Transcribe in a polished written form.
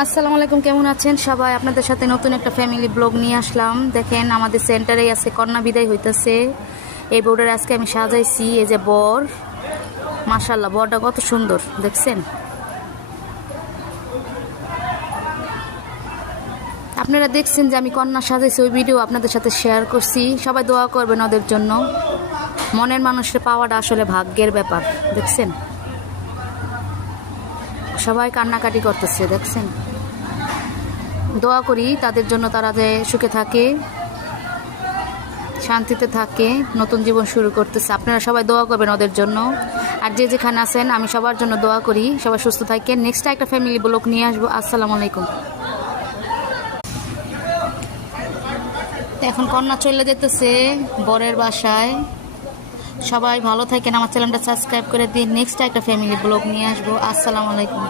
আসসালামু আলাইকুম, কেমন আছেন সবাই? আপনাদের সাথে নতুন একটা ফ্যামিলি ব্লগ নিয়ে আসলাম। দেখেন আমাদের সেন্টারেই আছে কন্যা বিদায় হইতেছে। এই বোর্ডের আজকে আমি সাজাইছি। এই যে বর, মাশাআল্লাহ বরটা কত সুন্দর দেখছেন। আপনারা দেখছেন যে আমি কন্যা সাজাইছি, ওই ভিডিও আপনাদের সাথে শেয়ার করছি। সবাই দোয়া করবেন ওদের জন্য। মনের মানুষের পাওয়াটা আসলে ভাগ্যের ব্যাপার। দেখছেন সবাই কান্নাকাটি করতেছে, দেখছেন। দোয়া করি তাদের জন্য, তারা যে সুখে থাকে, শান্তিতে থাকে, নতুন জীবন শুরু করতেছে। আপনারা সবাই দোয়া করবেন ওদের জন্য। আর যে যেখানে আছেন আমি সবার জন্য দোয়া করি, সবাই সুস্থ থাকেন। নেক্সট একটা ফ্যামিলি ব্লগ নিয়ে আসবো। আসসালামু আলাইকুম। এখন কন্যা চলে যেতেছে বরের বাসায়। সবাই ভালো থাকেন, আমার চ্যানেলটা সাবস্ক্রাইব করে দিন। নেক্সট একটা ফ্যামিলি ব্লগ নিয়ে আসবো। আসসালামু আলাইকুম।